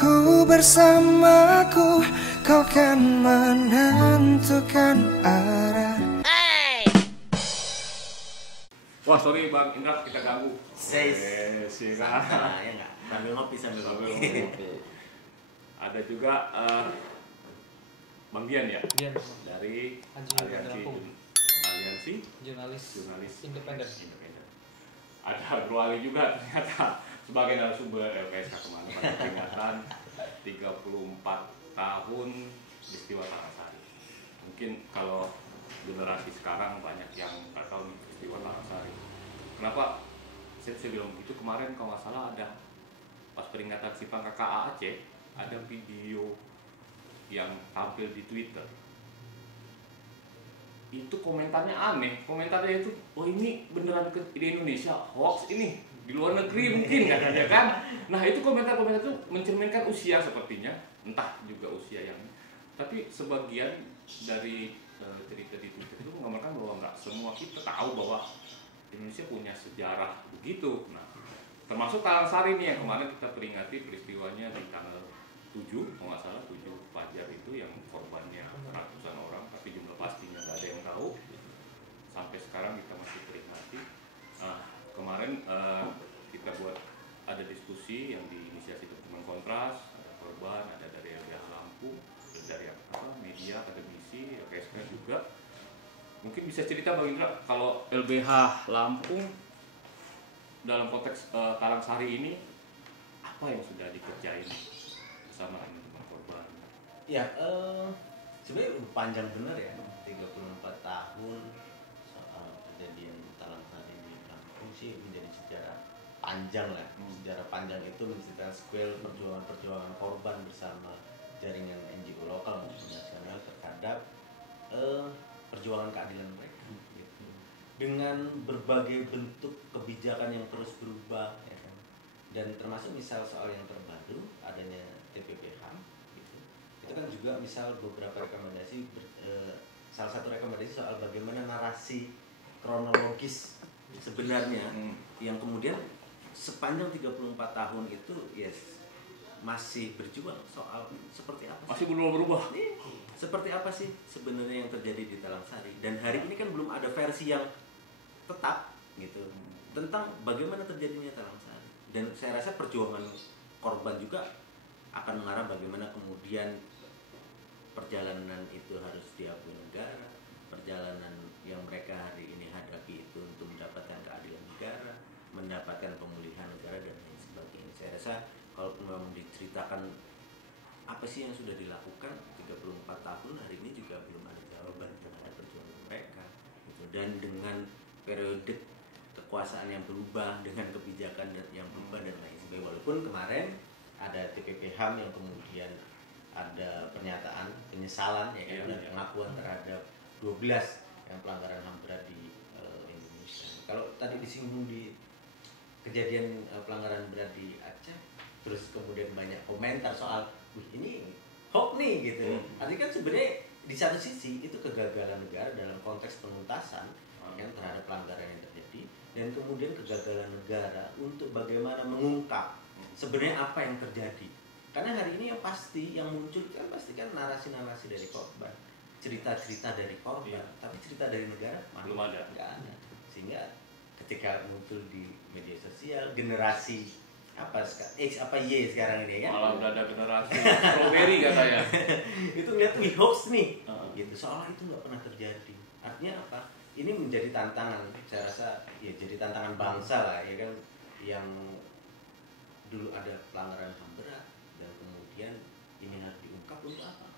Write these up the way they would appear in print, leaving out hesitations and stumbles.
Aku bersamaku, kau kan menentukan arah. Wah, sorry Bang Indra, kita ganggu. Ya nggak, sambil ngopi. Ada juga Bang Dian ya, Dian dari Aliansi Jurnalis Independen. Ada Bro Ali juga ternyata sebagai narasumber LPSK kemana pada peringatan 34 tahun peristiwa Talasari. Mungkin kalau generasi sekarang banyak yang nggak tahu nih peristiwa Talasari. Kenapa saya bilang begitu? Kemarin kalau nggak salah ada pas peringatan Sipang KKA Aceh ada video yang tampil di Twitter. Itu komentarnya aneh. Komentarnya itu, oh ini beneran di Indonesia hoax ini, di luar negeri mungkin katanya kan. Nah itu komentar-komentar itu mencerminkan usia sepertinya, entah juga usia yang. Tapi sebagian dari cerita di Twitter itu menggambarkan bahwa nggak semua kita tahu bahwa Indonesia punya sejarah begitu. Nah, termasuk Talasari nih yang kemarin kita peringati peristiwanya di tanggal 7, kalau nggak salah 7 Fajar itu yang korbannya ratusan orang, tapi jumlah pastinya nggak ada yang tahu. Sampai sekarang kita masih peringati. Nah, kemarin kita buat ada diskusi yang diinisiasi teman Kontras, ada korban, ada dari LBH Lampung, dari media, akademisi, LPSK juga. Mungkin bisa cerita Bang Indra, kalau LBH Lampung dalam konteks Talangsari ini apa yang sudah dikerjain bersama teman korban? Ya, sebenarnya udah panjang bener ya, 34 tahun soal kejadian Talasari di Lampung sih menjadi sejarah panjang lah. Sejarah panjang itu menceritakan sequel perjuangan korban bersama jaringan NGO lokal maupun nasional terhadap perjuangan keadilan mereka gitu. Dengan berbagai bentuk kebijakan yang terus berubah ya kan? Dan termasuk misal soal yang terbaru adanya TPPH gitu. Itu kan juga misal beberapa rekomendasi salah satu rekomendasi soal bagaimana narasi kronologis sebenarnya yang kemudian sepanjang 34 tahun itu masih berjuang soal seperti apa masih belum berubah. Seperti apa sih sebenarnya yang terjadi di Talangsari, dan hari ini kan belum ada versi yang tetap gitu tentang bagaimana terjadinya Talangsari. Dan saya rasa perjuangan korban juga akan mengarah bagaimana kemudian perjalanan itu harus diakui negara, perjalanan yang mereka hari ini hadapi itu untuk mendapatkan keadilan negara, mendapatkan pemulihan negara dan lain sebagainya. Saya rasa kalau memang diceritakan apa sih yang sudah dilakukan 34 tahun, hari ini juga belum ada jawaban terhadap perjuangan mereka gitu. Dan dengan periode kekuasaan yang berubah, dengan kebijakan yang berubah dan lain sebagainya, walaupun kemarin ada TPP HAM yang kemudian ada pernyataan penyesalan ya, dan pengakuan terhadap 12 yang pelanggaran HAM berat di Indonesia. Kalau tadi disinggung di kejadian pelanggaran berat di Aceh, terus kemudian banyak komentar soal ini hoax nih gitu. Artinya kan sebenarnya di satu sisi itu kegagalan negara dalam konteks penuntasan yang terhadap pelanggaran yang terjadi, dan kemudian kegagalan negara untuk bagaimana mengungkap sebenarnya apa yang terjadi. Karena hari ini yang pasti yang muncul kan pasti kan narasi-narasi dari korban, cerita-cerita dari korban, tapi cerita dari negara Belum ada. nggak ada. Sehingga ketika muncul di media sosial generasi X apa Y sekarang ini kan, Malah udah ada generasi strawberry katanya. itu lihat hoax nih gitu, seolah itu nggak pernah terjadi. Artinya apa? Ini menjadi tantangan, saya rasa ya jadi tantangan bangsa lah ya kan, yang dulu ada pelanggaran HAM berat dan kemudian ini harus diungkap untuk apa?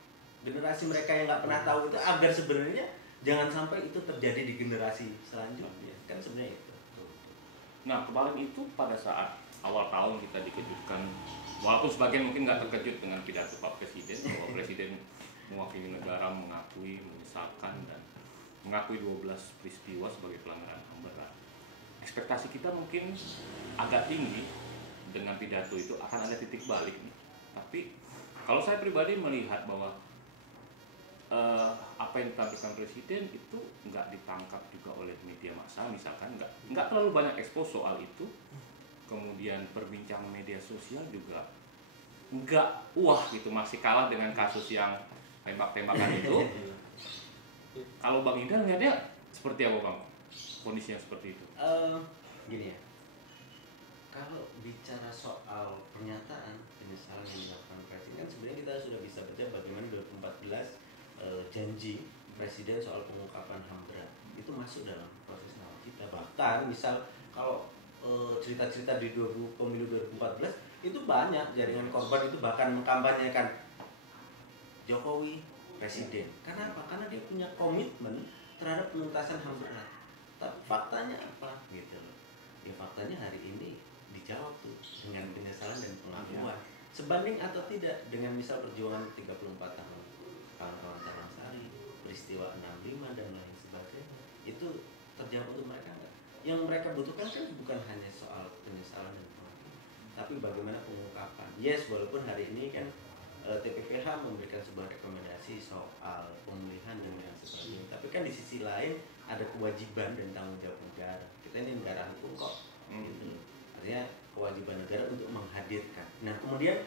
Generasi mereka yang nggak pernah tahu itu, agar sebenarnya jangan sampai itu terjadi di generasi selanjutnya kan, sebenarnya itu. Nah, kemarin itu pada saat awal tahun kita dikejutkan, walaupun sebagian mungkin nggak terkejut dengan pidato Pak Presiden, bahwa Presiden mewakili negara mengakui, menyesalkan dan mengakui 12 peristiwa sebagai pelanggaran HAM berat. Ekspektasi kita mungkin agak tinggi dengan pidato itu akan ada titik balik nih. Tapi kalau saya pribadi melihat bahwa apa yang ditampilkan Presiden itu nggak ditangkap juga oleh media massa, misalkan nggak terlalu banyak ekspos soal itu. Kemudian perbincangan media sosial juga nggak wah gitu, masih kalah dengan kasus yang tembak-tembakan itu. Kalau Bang Indra ngeliatnya seperti apa Bang? Kondisi yang seperti itu? Gini ya, kalau bicara soal pernyataan penyesalan yang dilakukan Presiden, kan sebenarnya kita sudah bisa baca bagaimana 2014 janji Presiden soal pengungkapan HAM berat itu masuk dalam proses nawacita. Bahkan misal kalau cerita-cerita di pemilu 2014 itu banyak jaringan korban itu bahkan mengkampanyekan Jokowi Presiden. Karena apa? Karena dia punya komitmen terhadap penuntasan HAM berat. Tapi faktanya apa? Gitu loh. Ya faktanya hari ini dijawab tuh dengan penyesalan dan pengakuan. Sebanding atau tidak dengan misal perjuangan 34 tahun kawan-kawan Talang Sari, peristiwa 65 dan lain sebagainya. Itu terjawab untuk mereka enggak? Yang mereka butuhkan kan bukan hanya soal penyesalan dan pengakuan, tapi bagaimana pengungkapan. Yes, walaupun hari ini kan TPPH memberikan sebuah rekomendasi soal pemulihan dan lain sebagainya, tapi kan di sisi lain ada kewajiban dan tanggung jawab negara. Kita ini negara hukum kok, gitu. Artinya kewajiban negara untuk menghadirkan. Nah kemudian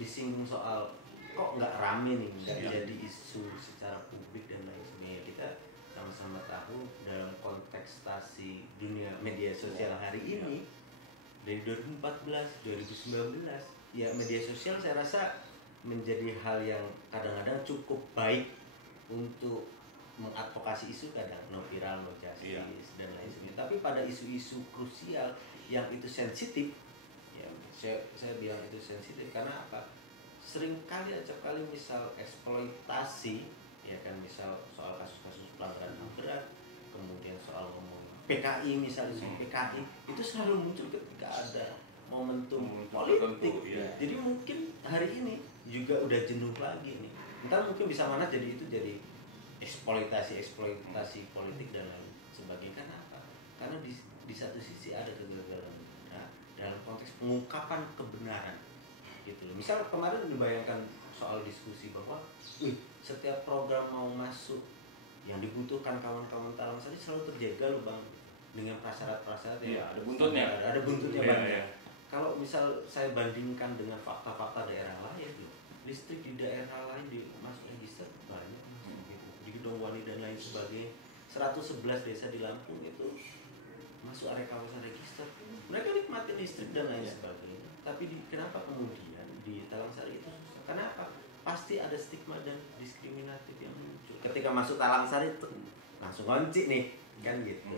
disinggung soal kok nggak rame nih, nggak jadi isu secara publik dan lain sebagainya. Kita sama-sama tahu dalam kontestasi dunia media sosial hari ini dari 2014, 2019, ya media sosial saya rasa menjadi hal yang kadang-kadang cukup baik untuk mengadvokasi isu, kadang no viral, no justice dan lain sebagainya. Tapi pada isu-isu krusial yang itu sensitif, ya saya bilang itu sensitif karena apa? Seringkali acap kali misal eksploitasi, ya kan, misal soal kasus-kasus pelanggaran HAM berat, kemudian soal ngomong PKI misalnya, PKI itu selalu muncul ketika ada momentum politik. Jadi mungkin hari ini juga udah jenuh lagi nih. Entar mungkin bisa mana jadi itu jadi eksploitasi politik dan lain sebagainya. Karena apa? Karena di satu sisi ada kegagalan dalam konteks pengungkapan kebenaran, gitu loh. Misal kemarin dibayangkan soal diskusi bahwa setiap program mau masuk yang dibutuhkan kawan-kawan Talang Sari selalu terjaga loh Bang, dengan prasyarat-prasyarat yang ada buntutnya. Ada buntutnya banyak. Kalau misal saya bandingkan dengan fakta-fakta daerah lain, listrik di daerah lain masuk register banyak, gitu. Di Gedongwani dan lain sebagainya, 111 desa di Lampung itu masuk area kawasan register. Mereka nikmatin listrik dan lain sebagainya. Tapi kenapa kemudian di Talang Sari itu susah? Kenapa? Pasti ada stigma dan diskriminatif yang muncul. Ketika masuk Talang Sari itu langsung ngonci nih, kan gitu.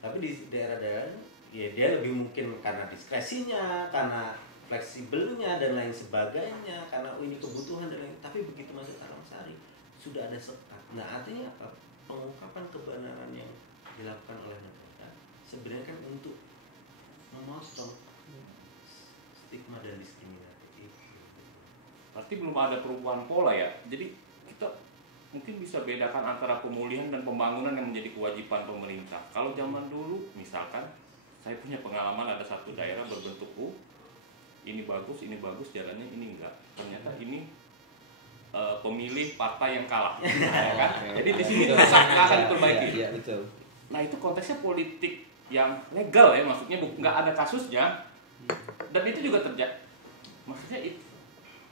Tapi di daerah-daerah ya dia lebih mungkin karena diskresinya, karena fleksibelnya dan lain sebagainya, karena ini kebutuhan dan lain. Tapi begitu masuk Talang Sari sudah ada sekat. Nah artinya apa? Pengungkapan kebenaran yang dilakukan oleh negara sebenarnya kan untuk memotong stigma dan diskriminatif itu. Pasti belum ada perubahan pola ya. Jadi kita mungkin bisa bedakan antara pemulihan dan pembangunan yang menjadi kewajiban pemerintah. Kalau zaman dulu misalkan saya punya pengalaman ada satu daerah berbentuk U, ini bagus jalannya, ini enggak. Ternyata ini pemilih partai yang kalah, ya kan? Jadi di sini akan diperbaiki. Iya, betul. Nah itu konteksnya politik yang legal ya, maksudnya nggak ada kasusnya, dan itu juga terjadi. Maksudnya itu,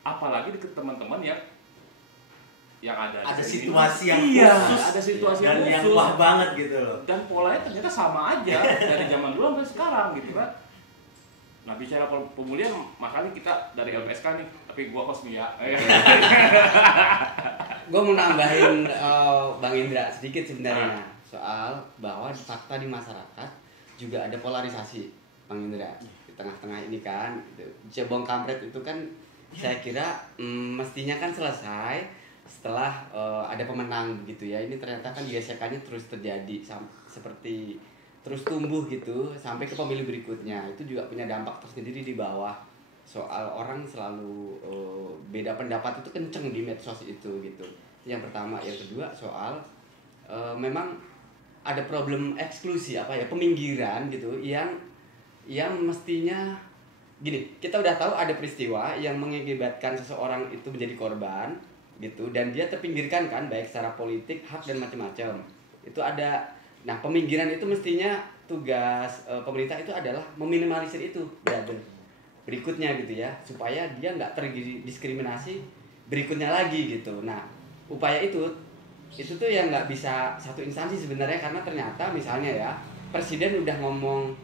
apalagi di teman-teman yang ada situasi yang khusus, ada situasi dan yang khusus, wah banget gitu loh. Dan polanya ternyata sama aja dari zaman dulu sampai sekarang gitu kan. Nah bicara pemulihan, makanya kita dari LPSK nih, tapi gua host nih ya. Gua mau nambahin Bang Indra sedikit sebenarnya soal bahwa fakta di masyarakat juga ada polarisasi, Bang Indra. Di tengah-tengah ini kan, gitu. Cebong kampret itu kan saya kira mestinya kan selesai setelah ada pemenang gitu ya. Ini ternyata kan gesekannya terus terjadi seperti terus tumbuh gitu sampai ke pemilu berikutnya. Itu juga punya dampak tersendiri di bawah. Soal orang selalu beda pendapat itu kenceng di medsos itu gitu. Yang pertama, yang kedua soal memang ada problem eksklusi peminggiran gitu yang mestinya gini, kita udah tahu ada peristiwa yang mengakibatkan seseorang itu menjadi korban gitu dan dia terpinggirkan kan baik secara politik, hak dan macam-macam. Itu ada. Nah, peminggiran itu mestinya tugas pemerintah itu adalah meminimalisir itu, brother. berikutnya gitu ya, supaya dia nggak terdiskriminasi berikutnya lagi gitu. Nah, upaya itu tuh yang nggak bisa satu instansi sebenarnya, karena ternyata misalnya ya presiden udah ngomong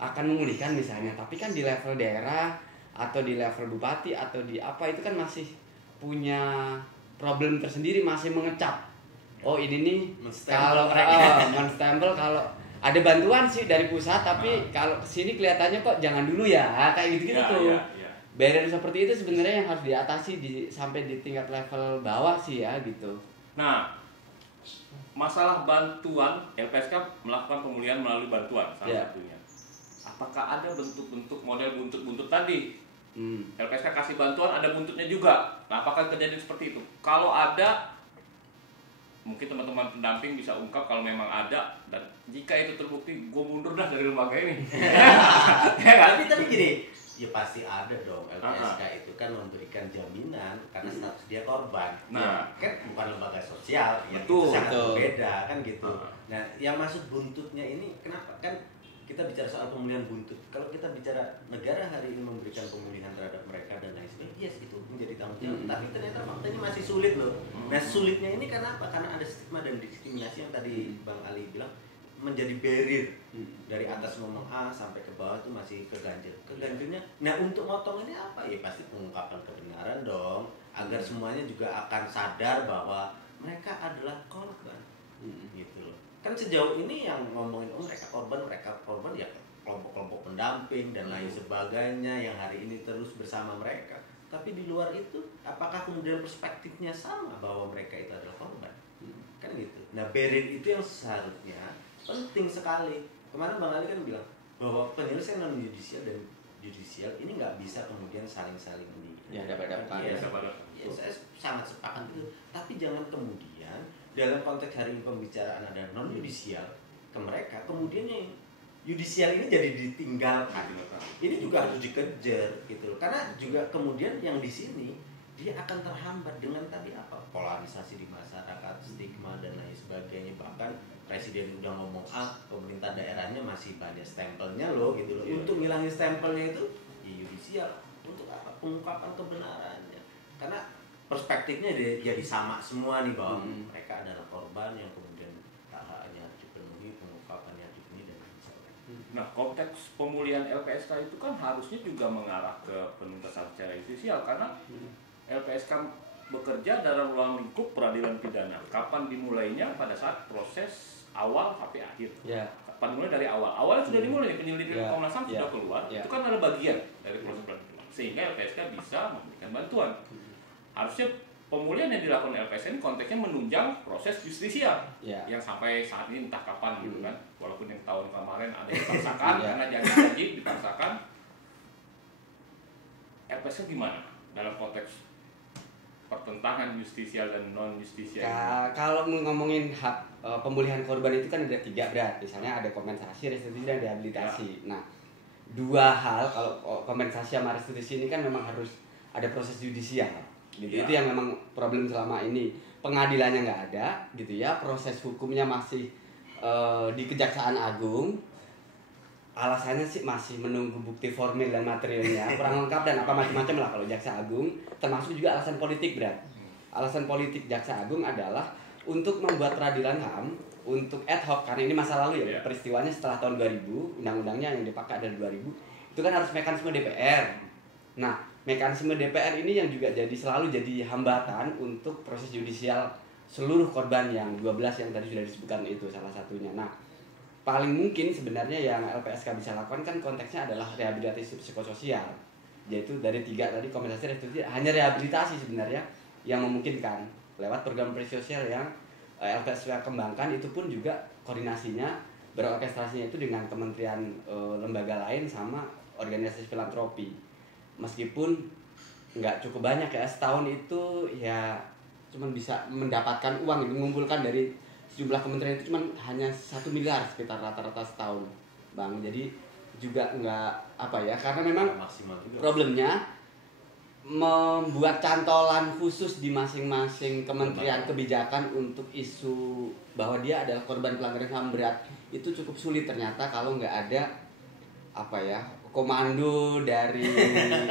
akan memulihkan misalnya, tapi kan di level daerah atau di level bupati atau di apa itu kan masih punya problem tersendiri, masih mengecap. Oh ini nih kalau menstempel kalau ada bantuan sih dari pusat, tapi kalau sini kelihatannya kok jangan dulu ya, kayak gitu-gitu tuh. Barrier seperti itu sebenarnya yang harus diatasi sampai di tingkat level bawah sih ya gitu. Nah, masalah bantuan, LPSK melakukan pemulihan melalui bantuan salah satunya. Apakah ada bentuk-bentuk model buntut-buntut tadi? LPSK kasih bantuan, ada buntutnya juga. Nah, apakah kejadian seperti itu? Kalau ada, mungkin teman-teman pendamping bisa ungkap kalau memang ada, dan jika itu terbukti, gue mundur dah dari lembaga ini. Tapi gini, ya pasti ada dong. LPSK itu kan memberikan jaminan karena status dia korban. Nah, kan bukan lembaga sosial, ya betul, itu sangat berbeda kan gitu. Nah, yang masuk buntutnya ini kenapa? Kan kita bicara soal pemulihan buntut. Kalau kita bicara negara hari ini memberikan pemulihan terhadap mereka dan lain sebagainya, yes itu menjadi tanggung jawab. Tapi ternyata faktanya masih sulit loh. Nah, sulitnya ini karena apa? Karena ada stigma dan diskriminasi yang tadi Bang Ali bilang menjadi barrier. Dari atas ngomong A sampai ke bawah itu masih keganjilnya. Nah, untuk motong ini apa? Ya pasti pengungkapan kebenaran dong, agar semuanya juga akan sadar bahwa mereka adalah korban. Gitu loh. Kan sejauh ini yang ngomongin mereka korban ya kelompok-kelompok pendamping dan lain sebagainya yang hari ini terus bersama mereka. Tapi di luar itu, apakah kemudian perspektifnya sama bahwa mereka itu adalah korban? Kan gitu. Nah, barrier itu yang seharusnya penting sekali. Kemarin Bang Ali kan bilang bahwa penyelesaian non yudisial dan yudisial ini nggak bisa kemudian saling-saling dapat. Ya, saya sangat sepakat itu. Tapi jangan kemudian dalam konteks hari ini pembicaraan ada non yudisial ke mereka, kemudian yang yudisial ini jadi ditinggalkan. Ini juga harus dikejar gitu loh. Karena juga kemudian yang di sini dia akan terhambat dengan tadi apa? Polarisasi di masyarakat, stigma dan lain sebagainya. Bahkan presiden udah ngomong A, pemerintah daerahnya masih banyak stempelnya loh gitu loh. Untuk ngilangin stempelnya itu ya yudisial. Untuk apa? Pengungkapan kebenarannya. Karena perspektifnya jadi sama semua nih bahwa mereka adalah korban yang kemudian hak-haknya dipenuhi, pengungkapannya dipenuhi dan lain sebagainya. Nah, konteks pemulihan LPSK itu kan harusnya juga mengarah ke penuntasan secara yudisial, karena LPSK bekerja dalam ruang lingkup peradilan pidana. Kapan dimulainya? Pada saat proses awal sampai akhir. Kapan mulai dari awal? Awalnya sudah dimulai, penyelidikan Komnas HAM sudah keluar. Itu kan adalah bagian dari proses peradilan, sehingga LPSK bisa memberikan bantuan. Harusnya pemulihan yang dilakukan LPSK ini konteksnya menunjang proses justisial yang sampai saat ini entah kapan gitu kan. Walaupun yang tahun kemarin ada yang dipaksakan karena janji dipaksakan. LPSK gimana dalam konteks pertentangan justisial dan non justisial? Kalau ngomongin hak pemulihan korban itu kan ada 3 berat. Misalnya ada kompensasi, restitusi, dan rehabilitasi. Nah, 2 hal, kalau kompensasi sama restitusi ini kan memang harus ada proses judisial. Gitu. Itu yang memang problem selama ini, pengadilannya nggak ada gitu ya, proses hukumnya masih di Kejaksaan Agung, alasannya sih masih menunggu bukti formil dan materialnya kurang lengkap dan apa macam-macam lah kalau Jaksa Agung, termasuk juga alasan politik berat. Alasan politik Jaksa Agung adalah untuk membuat peradilan HAM untuk ad hoc, karena ini masa lalu ya, peristiwanya setelah tahun 2000, undang-undangnya yang dipakai dari 2000, itu kan harus mekanisme DPR. Nah, mekanisme DPR ini yang juga selalu jadi hambatan untuk proses judisial seluruh korban yang 12 yang tadi sudah disebutkan itu salah satunya. Nah, paling mungkin sebenarnya yang LPSK bisa lakukan kan konteksnya adalah rehabilitasi psikososial, yaitu dari 3 tadi, kompensasi, restitusi, hanya rehabilitasi sebenarnya yang memungkinkan lewat program presosial yang LPSK kembangkan. Itu pun juga koordinasinya, berorkestrasinya itu dengan kementerian, lembaga lain sama organisasi filantropi. Meskipun nggak cukup banyak ya, setahun itu ya cuma bisa mendapatkan uang, mengumpulkan dari sejumlah kementerian itu cuma hanya 1 miliar sekitar rata-rata setahun, Bang. Jadi juga nggak apa ya, karena memang problemnya membuat cantolan khusus di masing-masing kementerian kebijakan untuk isu bahwa dia adalah korban pelanggaran HAM berat itu cukup sulit ternyata kalau nggak ada apa ya, komando dari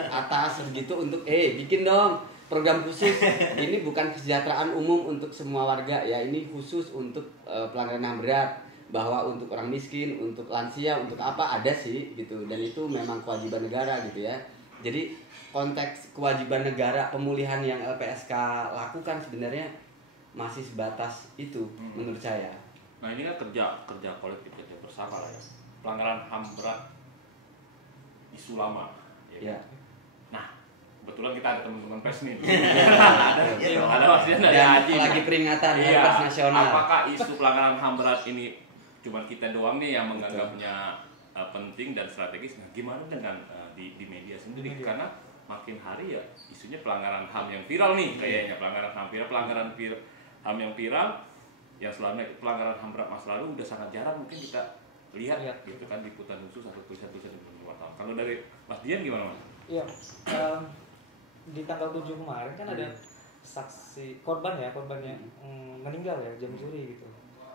atas begitu untuk bikin dong program khusus. Ini bukan kesejahteraan umum untuk semua warga ya, ini khusus untuk pelanggaran HAM berat, bahwa untuk orang miskin, untuk lansia, untuk apa ada sih gitu, dan itu memang kewajiban negara gitu ya. Jadi konteks kewajiban negara pemulihan yang LPSK lakukan sebenarnya masih sebatas itu menurut saya. Nah ini kan kerja kolektif, kerja bersama lah ya. Pelanggaran HAM berat isu lama ya. Ya. Nah kebetulan kita ada teman-teman pers nih. Iya, Ada maksudnya dari Dan Haji. lagi peringatan Hari Iya. Pers Nasional. Apakah isu pelanggaran HAM berat ini cuma kita doang nih yang menganggapnya penting dan strategis? Nah, gimana dengan di media sendiri? Karena makin hari ya isunya pelanggaran HAM yang viral nih kayaknya, pelanggaran HAM viral, HAM yang viral yang selama pelanggaran HAM berat masa lalu udah sangat jarang mungkin kita lihat gitu kan, liputan khusus atau tulisan-tulisan di wartawan. Kalau dari Mas Dian gimana Mas? Iya, di tanggal 7 kemarin kan ada saksi korbannya meninggal ya, jam juri gitu.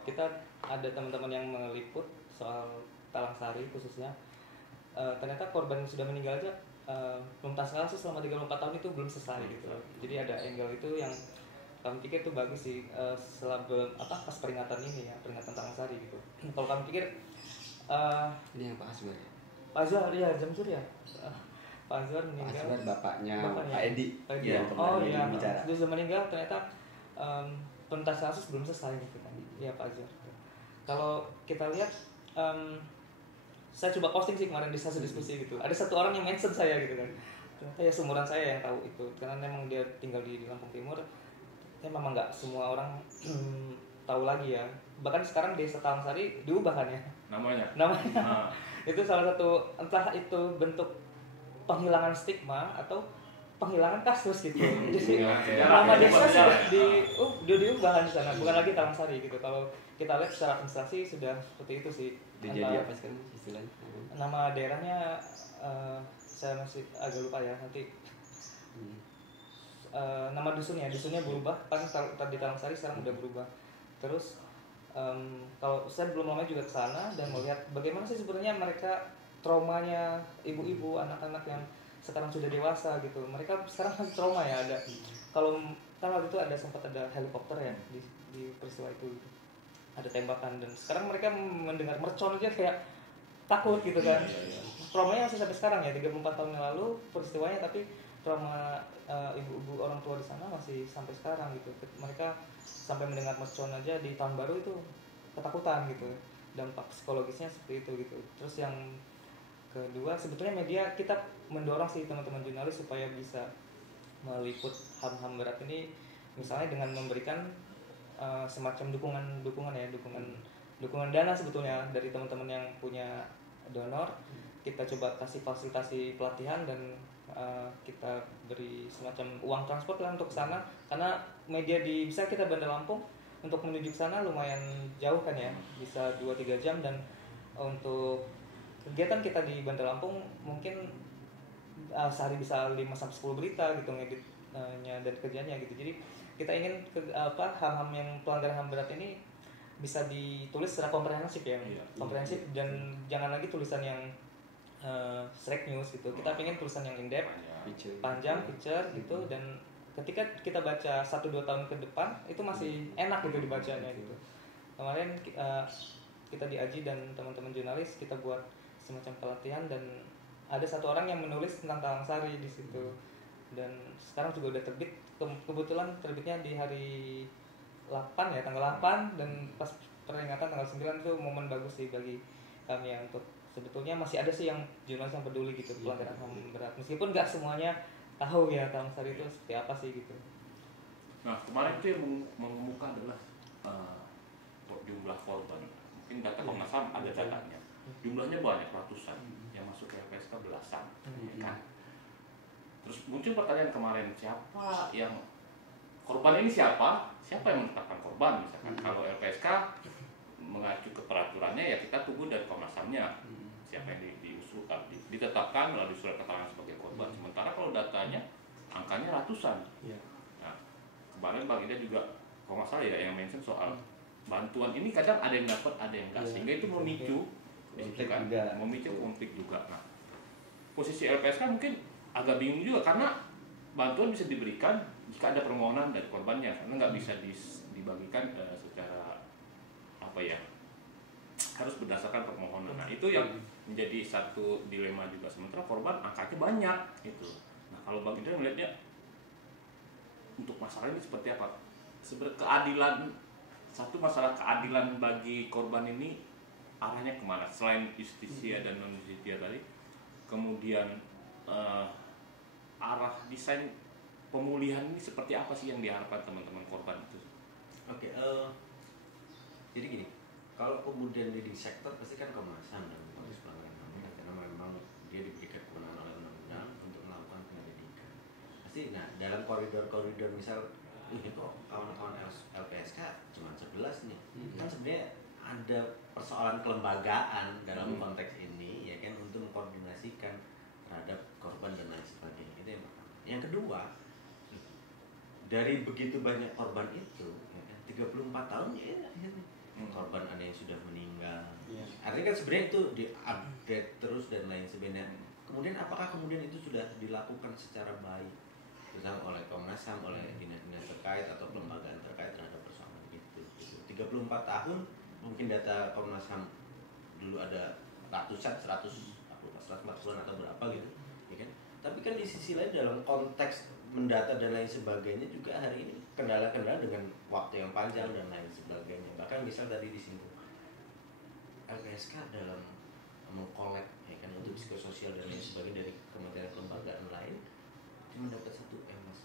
Kita ada teman-teman yang meliput soal Talang Sari khususnya. Ternyata korban yang sudah meninggal aja tuntas kasus selama 34 tahun itu belum selesai gitu. Jadi ada angle itu yang kami pikir itu bagus sih, pas peringatan ini ya, peringatan Talang Sari gitu. Kalau kami pikir Ini yang Pak Azwar ya? Pak Azwar ya, jam juri ya. Pak Azwar meninggal. Pak Azwar bapaknya Pak Edi. Iya. Yang Oh kemarin iya, bicara. dia sudah meninggal ternyata tuntas kasus belum selesai gitu kan. Iya Pak Azwar. Kalau kita lihat, saya coba posting sih kemarin di satu diskusi gitu. Ada satu orang yang mention saya gitu kan. Ternyata ya seumuran saya yang tahu itu, karena memang dia tinggal di Lampung Timur. Ya memang nggak semua orang tahu lagi ya. Bahkan sekarang desa Talang Sari diubah kan ya. Namanya. Namanya. Itu salah satu, entah itu bentuk penghilangan stigma atau penghilangan kasus gitu. Jadi nama desa diubah di sana, bukan lagi Talang Sari gitu. Kalau kita lihat secara administrasi sudah seperti itu sih. Jadi apa sekarang istilahnya? Nama daerahnya saya masih agak lupa ya nanti. Nama dusunnya berubah, kan tadi Talang Sari sekarang udah berubah. Terus kalau saya belum lama juga ke sana dan melihat bagaimana sih sebenarnya mereka traumanya ibu-ibu, anak-anak yang sekarang sudah dewasa gitu. Mereka sekarang masih trauma ya, ada. Kalau kan waktu itu sempat ada helikopter ya di peristiwa itu gitu. Ada tembakan dan sekarang mereka mendengar mercon aja kayak takut gitu kan. Traumanya masih sampai sekarang ya, 34 tahun yang lalu peristiwanya, tapi trauma ibu-ibu orang tua di sana masih sampai sekarang gitu. Mereka sampai mendengar mercon aja di tahun baru itu ketakutan gitu. Dampak psikologisnya seperti itu gitu. Terus yang kedua, sebetulnya media kita mendorong sih teman-teman jurnalis supaya bisa meliput HAM-HAM berat ini, misalnya dengan memberikan semacam dukungan dana sebetulnya dari teman-teman yang punya donor. Kita coba kasih fasilitasi pelatihan dan kita beri semacam uang transport lah untuk sana, karena media bisa kita Bandar Lampung untuk menuju ke sana lumayan jauh kan ya, bisa 2-3 jam, dan untuk kegiatan kita di Bandar Lampung mungkin sehari bisa 5-10 berita gitu ngeditnya dan kerjanya gitu. Jadi kita ingin hal-hal yang pelanggaran HAM berat ini bisa ditulis secara komprehensif ya, komprehensif, dan jangan lagi tulisan yang straight news gitu. Kita pengen tulisan yang in-depth, panjang, feature gitu, dan ketika kita baca 1-2 tahun ke depan itu masih enak gitu dibacanya gitu. Kemarin kita di Aji dan teman-teman jurnalis kita buat semacam pelatihan, dan ada satu orang yang menulis tentang Talang Sari di situ, dan sekarang juga udah terbit. Kebetulan terbitnya di hari 8 ya, tanggal 8, dan pas peringatan tanggal 9 itu momen bagus sih bagi kami ya, untuk sebetulnya masih ada sih yang jurnalis yang peduli gitu pelanggaran HAM berat, meskipun nggak semuanya tahu ya Talang Sari itu seperti apa sih gitu. Nah kemarin itu yang mengemuka adalah jumlah korban. Mungkin data Komnas HAM ada datanya, jumlahnya banyak, ratusan, yang masuk ke LPSK belasan, kan? Terus muncul pertanyaan kemarin, siapa yang korban ini, siapa yang menetapkan korban misalkan? Kalau LPSK mengacu ke peraturannya ya kita tunggu dari Komnas HAM-nya, siapa yang diusulkan, ditetapkan melalui surat keterangan sebagai korban. Sementara kalau datanya angkanya ratusan. Nah kemarin Bang Ida juga kalau nggak salah ya yang mention soal bantuan ini kadang ada yang dapat, ada yang enggak, sehingga itu memicu konflik juga. Nah posisi LPSK mungkin agak bingung juga karena bantuan bisa diberikan jika ada permohonan dari korbannya, karena nggak bisa dibagikan secara apa ya, harus berdasarkan permohonan. Nah itu yang menjadi satu dilema juga, sementara korban angkanya banyak itu. Nah kalau Bang Indra melihatnya untuk masalah ini seperti apa? Sebenarnya keadilan, satu masalah keadilan bagi korban ini arahnya kemana? Selain justisia dan non justisia tadi, kemudian arah desain pemulihan ini seperti apa sih yang diharapkan teman-teman korban itu? Oke, jadi gini, kalau kemudian leading sektor pasti kan Komnas HAM dan konteks pelanggaran HAM, karena memang dia diberikan kewenangan oleh undang-undang untuk melakukan penyelidikan. Pasti, nah dalam koridor-koridor misal, ini kok kawan-kawan LPSK cuma 11 nih, kan sebenarnya ada persoalan kelembagaan dalam konteks ini, ya kan, untuk mengkoordinasikan terhadap korban dan lain sebagainya. Itu yang pertama. Yang kedua, dari begitu banyak korban itu, ya kan, 34 tahun ya akhirnya korban ada yang sudah meninggal. Artinya kan sebenarnya itu diupdate terus dan lain sebagainya. Kemudian apakah kemudian itu sudah dilakukan secara baik, misalnya oleh Komnas HAM, oleh dinas-dinas terkait atau kelembagaan terkait terhadap persoalan itu. 34 tahun, mungkin data Komnas HAM dulu ada ratusan, 140-an atau berapa gitu, ya kan? Tapi kan di sisi lain dalam konteks mendata dan lain sebagainya juga hari ini kendala-kendala dengan waktu yang panjang dan lain sebagainya. Bahkan misal tadi disinggung LPSK dalam mengkolek, ya kan, untuk psikososial dan lain sebagainya dari kementerian kelembagaan lain cuma dapat 1 M, Mas.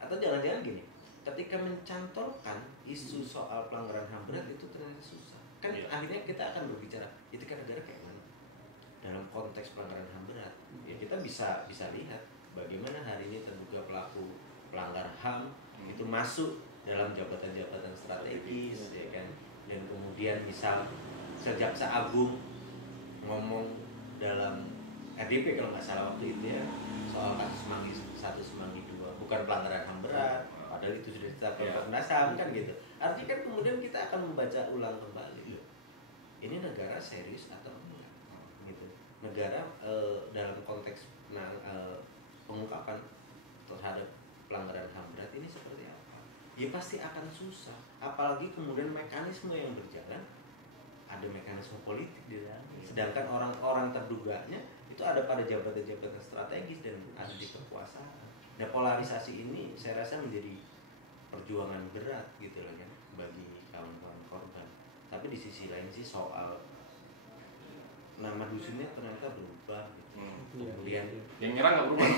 Atau jangan-jangan gini, ketika mencantumkan isu soal pelanggaran HAM berat itu ternyata susah. Kan akhirnya kita akan berbicara etika negara kayak mana dalam konteks pelanggaran HAM berat. Ya kita bisa lihat bagaimana hari ini terduga pelaku pelanggar HAM itu masuk dalam jabatan-jabatan strategis, ya kan, dan kemudian misal Jaksa Agung ngomong dalam RDP kalau nggak salah waktu itu ya, soal kasus Semanggi 1, Semanggi 2 bukan pelanggaran HAM berat, padahal itu sudah ditetapkan Komnas HAM kan gitu. Artinya kan kemudian kita akan membaca ulang kembali, ini negara serius atau enggak gitu. Negara dalam konteks pengungkapan terhadap pelanggaran HAM berat ini seperti apa? Ya pasti akan susah, apalagi kemudian mekanisme yang berjalan, ada mekanisme politik di dalamnya. Sedangkan orang-orang terduganya itu ada pada jabatan-jabatan strategis dan ada di kekuasaan. Nah polarisasi ini saya rasa menjadi perjuangan berat gitu loh kan bagi kawan-kawan korban. Tapi di sisi lain sih soal nama dusunnya ternyata berubah gitu. Kemudian yang nyerang nggak berubah.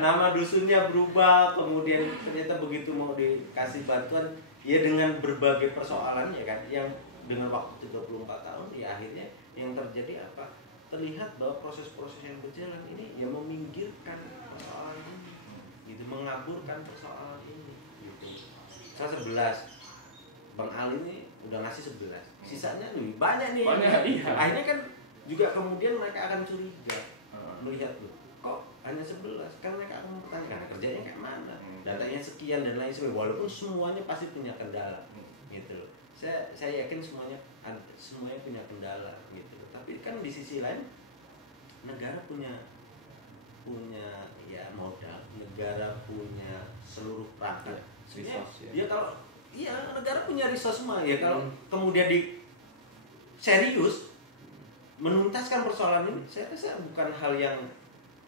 Nama dusunnya berubah, kemudian ternyata begitu mau dikasih bantuan ya dengan berbagai persoalan ya kan, yang dengan waktu 34 tahun ya akhirnya yang terjadi apa? Terlihat bahwa proses-proses yang berjalan ini ya meminggirkan persoalan ini, gitu, mengaburkan persoalan ini, gitu. Saya 11, Bang Ali ini udah ngasih 11, sisanya nih banyak nih. Iya. Akhirnya kan juga kemudian mereka akan curiga melihat loh, kok hanya 11, kan mereka akan mempertanyakan kerjanya kayak mana, datanya sekian dan lain sebagainya, walaupun semuanya pasti punya kendala, gitu loh. Saya yakin semuanya punya kendala, gitu. Tapi kan di sisi lain negara punya ya modal, negara punya seluruh perangkat. Dia kalau negara punya resource semua ya, kalau kemudian di serius menuntaskan persoalan ini, saya rasa bukan hal yang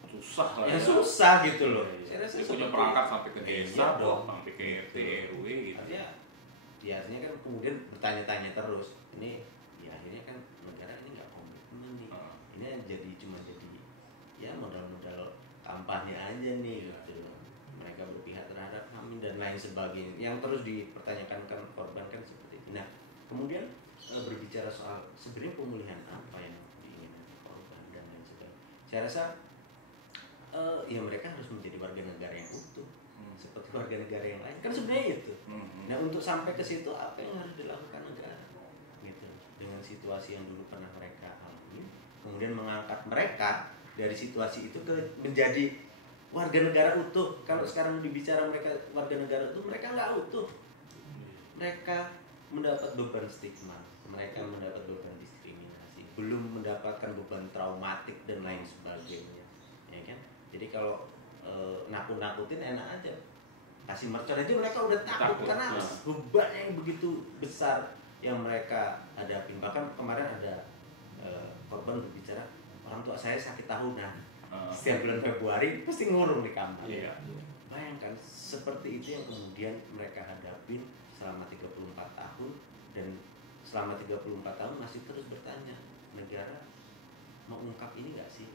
susah lah ya. Susah gitu loh. Saya rasa punya perangkat sampai ke desa dong, sampai ke RT RW gitu. Artinya kan kemudian bertanya-tanya terus. Ini ya akhirnya kan negara ini nggak komitmen nih. Ini cuma jadi ya modal-modal kampanye aja nih gitu loh. Mereka berpihak terhadap kami dan lain sebagainya. Yang terus dipertanyakan kan korban kan seperti itu. Nah, kemudian berbicara soal sebenarnya pemulihan apa yang diinginkan korban dan lain sebagainya. Saya rasa ya mereka harus menjadi warga negara yang utuh, seperti warga negara yang lain. Kan sebenarnya itu. Nah, untuk sampai ke situ apa yang harus dilakukan negara? Gitu. Dengan situasi yang dulu pernah mereka alami, kemudian mengangkat mereka dari situasi itu ke menjadi warga negara utuh. Kalau sekarang dibicara mereka warga negara utuh, mereka nggak utuh. Mereka mendapat beban stigma, mereka mendapat beban diskriminasi, belum mendapatkan beban traumatik dan lain sebagainya, ya kan? Jadi kalau nakut-nakutin enak aja, kasih mercon aja mereka udah takut karena beban yang begitu besar yang mereka hadapi. Bahkan kemarin ada korban berbicara, orang tua saya sakit tahunan, setiap bulan Februari pasti ngurung di kamar. Iya. Bayangkan seperti itu yang kemudian mereka hadapin selama 34 tahun, dan selama 34 tahun masih terus bertanya, negara mau ungkap ini nggak sih?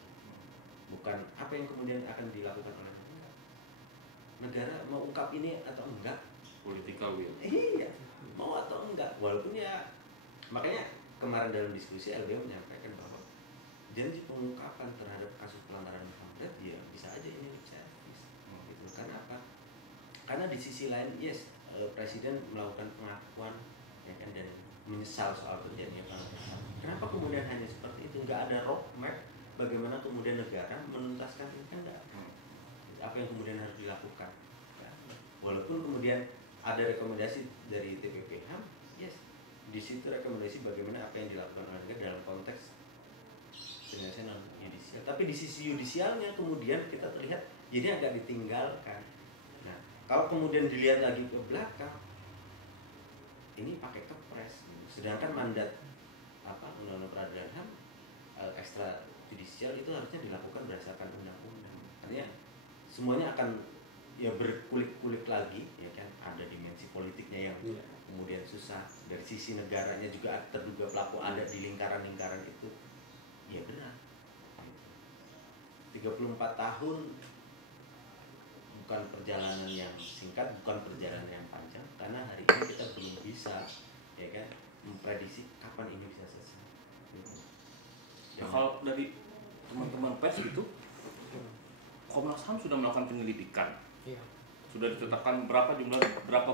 Bukan apa yang kemudian akan dilakukan oleh negara. Negara mau ungkap ini atau enggak? Political will. Iya, mau atau enggak? Walaupun ya, makanya kemarin dalam diskusi LBH menyampaikan bahwa janji pengungkapan terhadap kasus pelanggaran HAM berat ya bisa aja ini lip service. Gitu. Karena apa? Karena di sisi lain, yes, Presiden melakukan pengakuan, ya kan, dan menyesal soal terjadinya pelanggaran HAM. Kenapa kemudian hanya seperti itu? Nggak ada roadmap bagaimana kemudian negara menuntaskan ini, kan nggak. Apa yang kemudian harus dilakukan? Ya. Walaupun kemudian ada rekomendasi dari TPP HAM, yes, di situ rekomendasi bagaimana apa yang dilakukan oleh negara dalam konteks penyelesaian non yudisial. Tapi di sisi yudisialnya kemudian kita terlihat jadi agak ditinggalkan. Nah, kalau kemudian dilihat lagi ke belakang, ini pakai kepres, sedangkan mandat undang-undang peradilan HAM ekstra judicial itu harusnya dilakukan berdasarkan undang-undang. Artinya semuanya akan ya berkulik-kulik lagi, ya kan, ada dimensi politiknya yang kemudian susah, dari sisi negaranya juga terduga pelaku ada di lingkaran-lingkaran itu, ya benar. 34 tahun bukan perjalanan yang singkat, bukan perjalanan yang panjang, karena hari ini kita belum bisa, ya kan, memprediksi kapan ini bisa selesai. Ya, kalau dari teman-teman pers itu, Komnas HAM sudah melakukan penyelidikan. Iya. Sudah ditetapkan berapa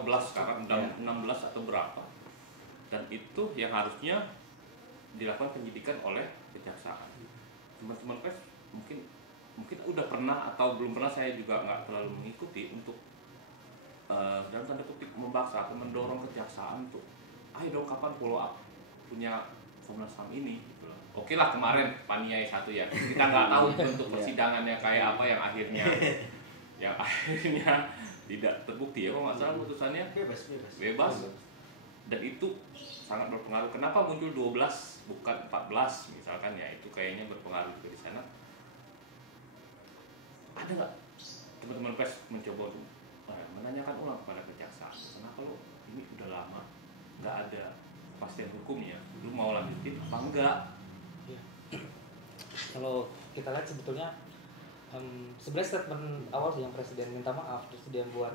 belas sekarang, 16 atau berapa. Dan itu yang harusnya dilakukan penyidikan oleh kejaksaan. Teman-teman pers mungkin udah pernah atau belum pernah, saya juga nggak terlalu mengikuti untuk dalam tanda kutip memaksa atau mendorong kejaksaan untuk ayo dong kapan follow up punya Komnas HAM ini gitu loh. Oke lah, kemarin Paniai 1 ya, kita nggak tahu bentuk persidangannya kayak apa yang akhirnya tidak terbukti ya, kalau nggak salah putusannya bebas, dan itu sangat berpengaruh. Kenapa muncul 12 bukan 14 misalkan, ya itu kayaknya berpengaruh juga di sana. Ada nggak teman-teman pers mencoba untuk menanyakan ulang kepada kejaksaan, kenapa lo ini udah lama nggak ada kepastian hukumnya, lu mau lanjutin apa enggak? Ya. Kalau kita lihat sebetulnya sebenarnya statement awal sih yang presiden minta maaf, terus dia buat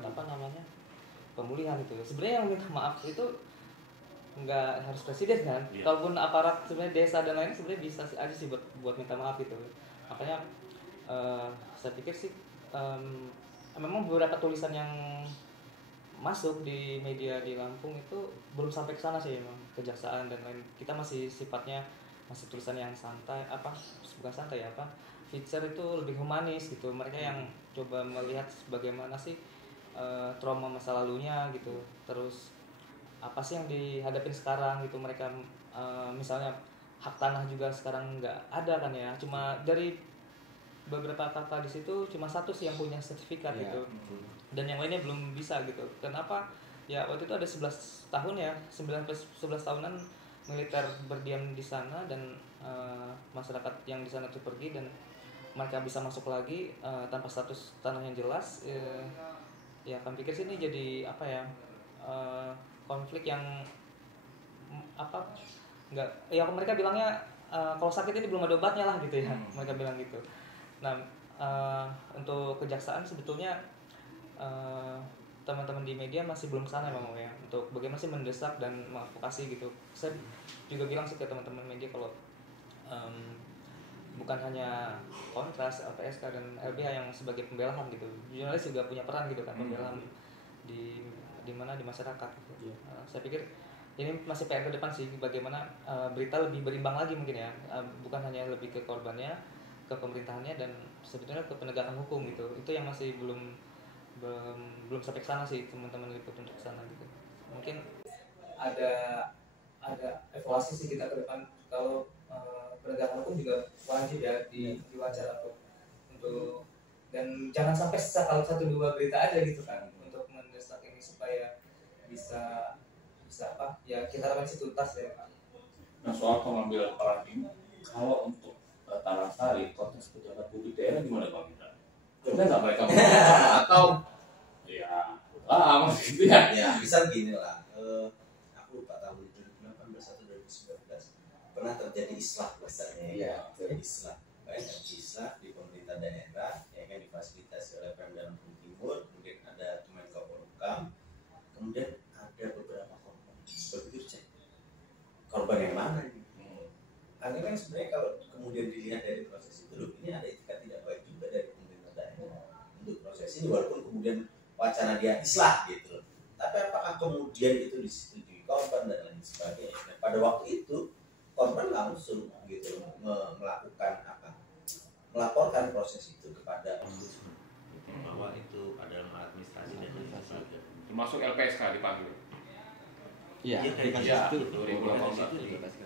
pemulihan itu. Sebenarnya yang minta maaf itu nggak harus presiden kan, kalaupun aparat sebenarnya desa dan lain sebenarnya bisa aja sih buat minta maaf gitu. Makanya saya pikir sih memang beberapa tulisan yang masuk di media di Lampung itu belum sampai ke sana sih, memang kejaksaan dan lain. Kita masih sifatnya masih tulisan yang santai, bukan santai ya, feature itu lebih humanis gitu. Mereka yang coba melihat bagaimana sih trauma masa lalunya gitu, terus apa sih yang dihadapin sekarang gitu. Mereka misalnya hak tanah juga sekarang nggak ada kan ya, cuma dari beberapa kakak di situ cuma satu sih yang punya sertifikat gitu, dan yang lainnya belum bisa gitu. Kenapa? Ya waktu itu ada 11 tahun ya, 11 tahunan militer berdiam di sana, dan masyarakat yang di sana tuh pergi dan mereka bisa masuk lagi tanpa status tanah yang jelas. Ya kami pikir sih ini jadi konflik yang nggak, ya mereka bilangnya kalau sakit ini belum ada obatnya lah gitu ya, mereka bilang gitu. Nah, untuk kejaksaan sebetulnya teman-teman di media masih belum sana memang ya, untuk bagaimana sih mendesak dan mengadvokasi gitu. Saya juga bilang sih ke teman-teman media kalau bukan hanya Kontras, LPSK dan LBH yang sebagai pembelaan gitu, jurnalis juga punya peran gitu kan, pembelaan di mana di masyarakat gitu. Saya pikir ini masih PR ke depan sih, bagaimana berita lebih berimbang lagi mungkin ya, bukan hanya lebih ke korbannya, ke pemerintahannya, dan sebetulnya ke penegakan hukum gitu. Itu yang masih belum sampai ke sana sih, teman-teman liput untuk ke sana gitu. Mungkin ada evaluasi sih kita ke depan, kalau penegakan hukum juga wajib ya diwawancara untuk dan jangan sampai kalau 1-2 berita aja gitu kan untuk mendesak ini supaya bisa apa ya kita lakukan tuntas ya Pak. Nah soal pengambilan peran ini kalau untuk Talang Sari konteks pejabat publik daerah gimana Bang Indra? Kita nggak mereka atau ya gitu ya? Ya bisa gini lah. Aku lupa tahun 2018 atau 2019 pernah terjadi islah besarnya ya. Islah di pemerintah daerah ya kan difasilitasi oleh Pemda Lampung Timur, kemudian ada Kemenko Polhukam, kemudian ada beberapa korban. Begitu cek korban yang mana nih? Karena kan sebenarnya kalau kemudian dilihat dari proses itu, loh, ini ada etikat tidak baik juga dari pemerintah daerah untuk proses ini, walaupun kemudian wacana dia islah gitu. Tapi apakah kemudian itu disetujui korban dan lain sebagainya? Nah, pada waktu itu korban langsung gitu melaporkan proses itu kepada ombudsman bahwa itu adalah maladministrasi dan lain sebagainya. Termasuk LPSK dipanggil. Iya, kayak itu gitu. 2018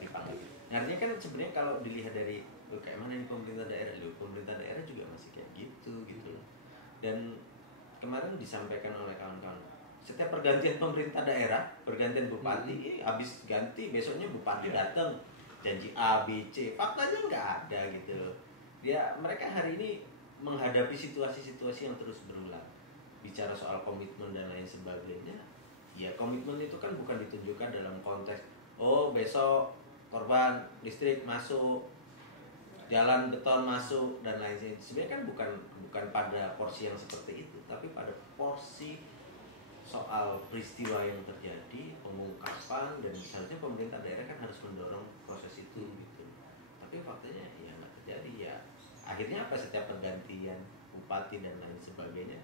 dipanggil. Nah, artinya kan sebenarnya kalau dilihat dari kayak mana nih pemerintah daerah juga masih kayak gitu. Dan kemarin disampaikan oleh kawan-kawan, setiap pergantian pemerintah daerah, pergantian bupati, habis ganti besoknya bupati datang janji A, B, C, faktanya nggak ada gitu loh. Mereka hari ini menghadapi situasi-situasi yang terus berulang. Bicara soal komitmen dan lain sebagainya, ya komitmen itu kan bukan ditunjukkan dalam konteks besok korban listrik masuk, jalan beton masuk dan lain sebagainya. Sebenarnya kan bukan pada porsi yang seperti itu, tapi pada porsi soal peristiwa yang terjadi, pengungkapan, dan seharusnya pemerintah daerah kan harus mendorong proses itu gitu. Tapi faktanya ya nggak terjadi ya. Akhirnya apa, setiap pergantian bupati dan lain sebagainya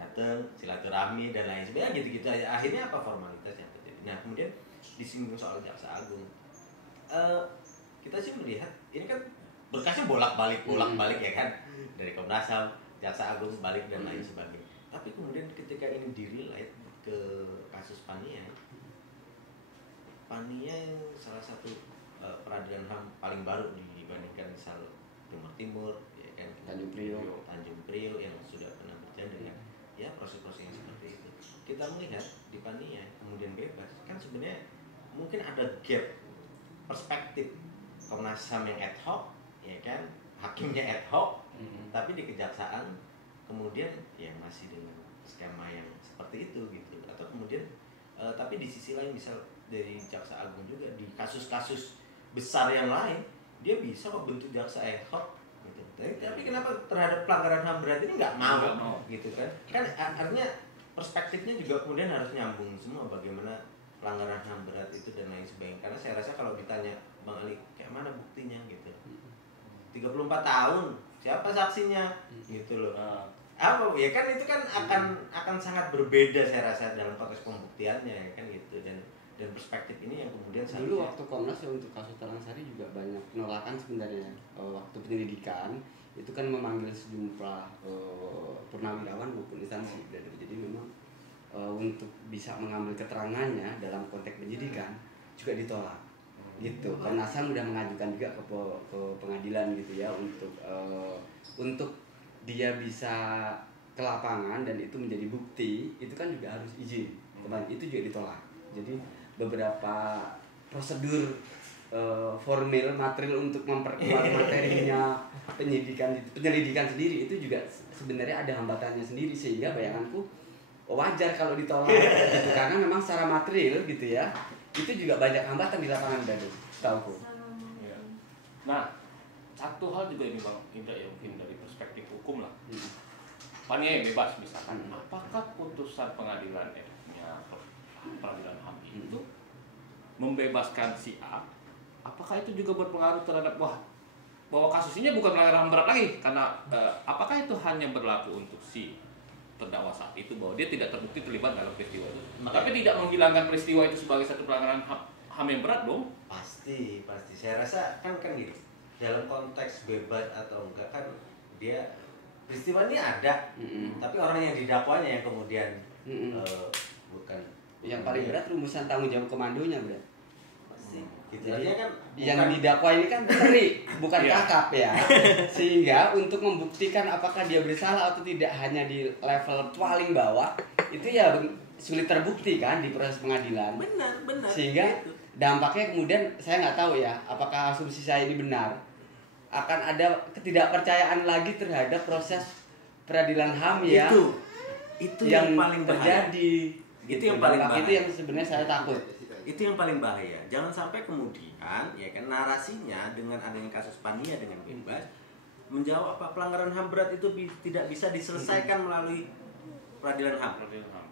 datang silaturahmi dan lain sebagainya gitu-gitu aja. Akhirnya apa, formalitas yang terjadi. Nah kemudian disinggung soal Jaksa Agung, kita sih melihat ini kan berkasnya bolak-balik ya kan, dari Komnas HAM, Jaksa Agung balik dan lain sebagainya. Tapi kemudian ketika ini direlate ke kasus Pania yang salah satu peradilan HAM paling baru dibandingkan misal Timur ya kan, Tanjung Priok yang sudah pernah berjalan dengan ya proses-proses yang seperti itu. Kita melihat di Pania kemudian bebas, kan sebenarnya mungkin ada gap perspektif Komnas HAM yang ad hoc ya kan, hakimnya ad hoc, tapi di kejaksaan kemudian ya masih dengan skema yang seperti itu gitu. Atau kemudian tapi di sisi lain misal dari Jaksa Agung juga di kasus-kasus besar yang lain dia bisa kok bentuk jaksa ad hoc gitu. Tapi kenapa terhadap pelanggaran HAM berat ini nggak mau gitu kan? Kan artinya perspektifnya juga kemudian harus nyambung semua, bagaimana pelanggaran HAM berat itu dan lain sebagainya. Karena saya rasa kalau ditanya Bang Ali kayak mana buktinya gitu, 34 tahun siapa saksinya gitu loh. Apa ya kan, itu kan akan sangat berbeda saya rasa dalam konteks pembuktiannya ya kan gitu. Dan perspektif ini yang kemudian dulu waktu Komnas ya untuk kasus Talang Sari juga banyak penolakan sebenarnya. Waktu penyelidikan itu kan memanggil sejumlah purnawirawan maupun instansi, dan jadi memang untuk bisa mengambil keterangannya dalam konteks penyidikan juga ditolak gitu. Komnas HAM sudah mengajukan juga ke pengadilan gitu ya untuk dia bisa ke lapangan dan itu menjadi bukti, itu kan juga harus izin. Itu juga ditolak. Jadi beberapa prosedur formil material untuk memperkuat materinya penyelidikan sendiri itu juga sebenarnya ada hambatannya sendiri, sehingga bayanganku wajar kalau ditolak gitu, karena memang secara material gitu ya itu juga banyak hambatan di lapangan dan tahuku. Nah satu hal juga ini Bang Indra ya, mungkin dari perspektif hukum lah. Pania bebas misalkan, apakah putusan pengadilan peradilan HAM itu membebaskan si A, apakah itu juga berpengaruh terhadap bahwa kasus ini bukan pelanggaran HAM berat lagi, karena apakah itu hanya berlaku untuk si terdakwa saat itu bahwa dia tidak terbukti terlibat dalam peristiwa itu, tapi tidak menghilangkan peristiwa itu sebagai satu pelanggaran HAM yang berat dong? Pasti saya rasa kan gitu, dalam konteks bebas atau enggak kan dia peristiwa ini ada, tapi orang yang didakwanya yang kemudian bukan. Yang paling berat rumusan tanggung jawab komandonya berat. Asik. Gitu. Jadi Artinya kan yang bukan- didakwa ini kan putri, bukan Iya. kakap ya. Sehingga untuk membuktikan apakah dia bersalah atau tidak hanya di level paling bawah, itu ya sulit terbukti kan di proses pengadilan. benar. Sehingga Gitu. dampaknya kemudian saya nggak tahu ya, apakah asumsi saya ini benar. Akan ada ketidakpercayaan lagi terhadap proses peradilan HAM ya. Itu yang paling bahaya. terjadi. Itu Gitu. yang paling Dampak bahaya. itu yang sebenarnya saya takut. Itu yang paling bahaya. Jangan sampai kemudian ya kan narasinya dengan adanya kasus Pania dengan bebas menjawab apa pelanggaran HAM berat itu tidak bisa diselesaikan melalui peradilan HAM Peradilan HAM.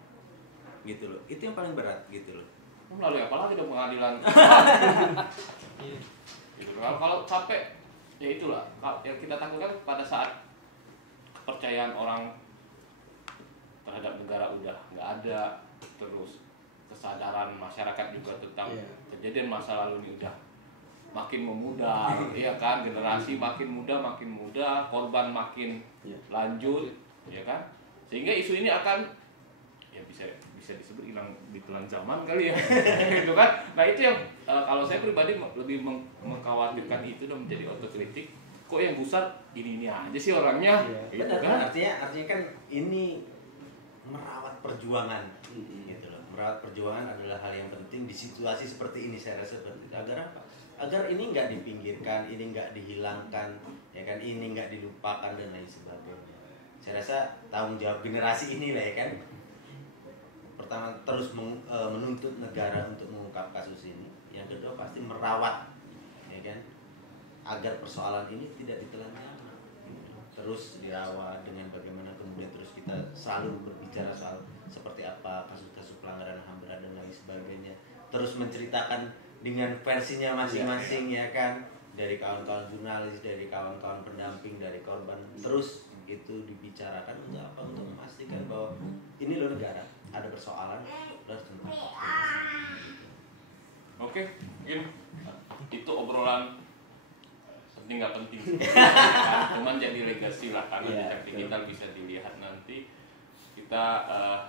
gitu loh. Itu yang paling berat gitu loh. Melalui apa lagi dong pengadilan? Gitu. Kalau sampai ya itulah yang kita takutkan pada saat kepercayaan orang terhadap negara udah nggak ada, terus kesadaran masyarakat juga tentang Iya. kejadian masa lalu ini udah makin memudar, iya kan, generasi makin muda, korban makin Iya. lanjut, ya kan, sehingga isu ini akan ya bisa disebut hilang ditelan zaman kali ya, gitu kan. Nah itu yang kalau saya pribadi lebih mengkhawatirkan itu dan menjadi otokritik. Kok yang gusar ini aja sih orangnya, gitu Benar, kan? artinya kan ini merawat perjuangan gitu loh. Merawat perjuangan adalah hal yang penting di situasi seperti ini, saya rasa seperti itu. Agar apa? Agar ini nggak dipinggirkan, ini nggak dihilangkan, ya kan, ini nggak dilupakan dan lain sebagainya. Saya rasa tanggung jawab generasi ini lah ya kan. Pertama terus menuntut negara untuk mengungkap kasus ini. Yang kedua pasti merawat, ya kan, agar persoalan ini tidak ditelan lama. Terus dirawat dengan bagaimana kemudian terus kita selalu berbicara soal seperti apa kasus-kasus pelanggaran HAM berat dan lain sebagainya. Terus menceritakan dengan versinya masing-masing ya kan, dari kawan-kawan jurnalis, dari kawan-kawan pendamping, dari korban. Terus itu dibicarakan untuk apa? Untuk memastikan bahwa ini loh negara ada persoalan, harus tuntas. Oke, mungkin itu obrolan penting nggak penting sih. Cuman jadi legasi lah karena Iya, jejak digital bisa dilihat nanti. Kita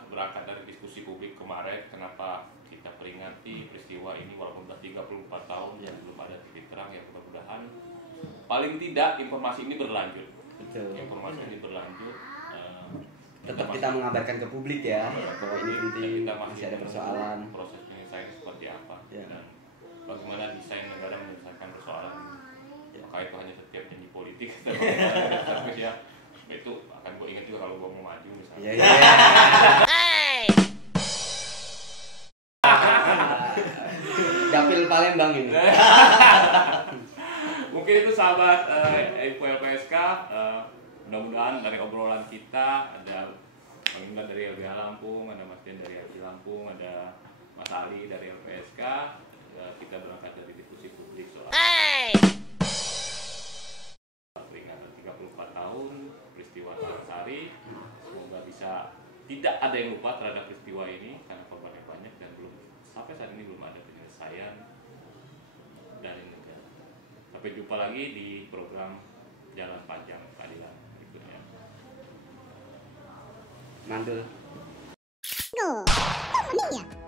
berangkat dari diskusi publik kemarin, kenapa kita peringati peristiwa ini walaupun sudah 34 tahun dan belum ada titik terang, ya mudah-mudahan paling tidak informasi ini berlanjut. Betul. Informasi ini berlanjut. Tetap kita mengabarkan ke publik ya, bahwa ini penting, kita masih ada persoalan. proses penyelesaian seperti apa Ya. dan bagaimana desain negara menyelesaikan persoalan ini. Ya. Maka itu hanya setiap janji politik tapi ya itu akan gue ingat juga kalau gue mau maju misalnya. Iya, iya. Dapil Palembang ini. Mungkin itu sahabat Info LPSK, mudah-mudahan dari obrolan kita ada Bang Indra dari LBH Lampung, ada Mas Dian dari LBH Lampung, ada Mas Ali dari LPSK. Kita berangkat dari diskusi publik soal peringatan 34 tahun peristiwa Talang Sari. Semoga bisa tidak ada yang lupa terhadap peristiwa ini karena korbannya banyak dan sampai saat ini belum ada penyelesaian dari negara. Sampai jumpa lagi di program Jalan Panjang Keadilan berikutnya. Mandul. Go. Iya.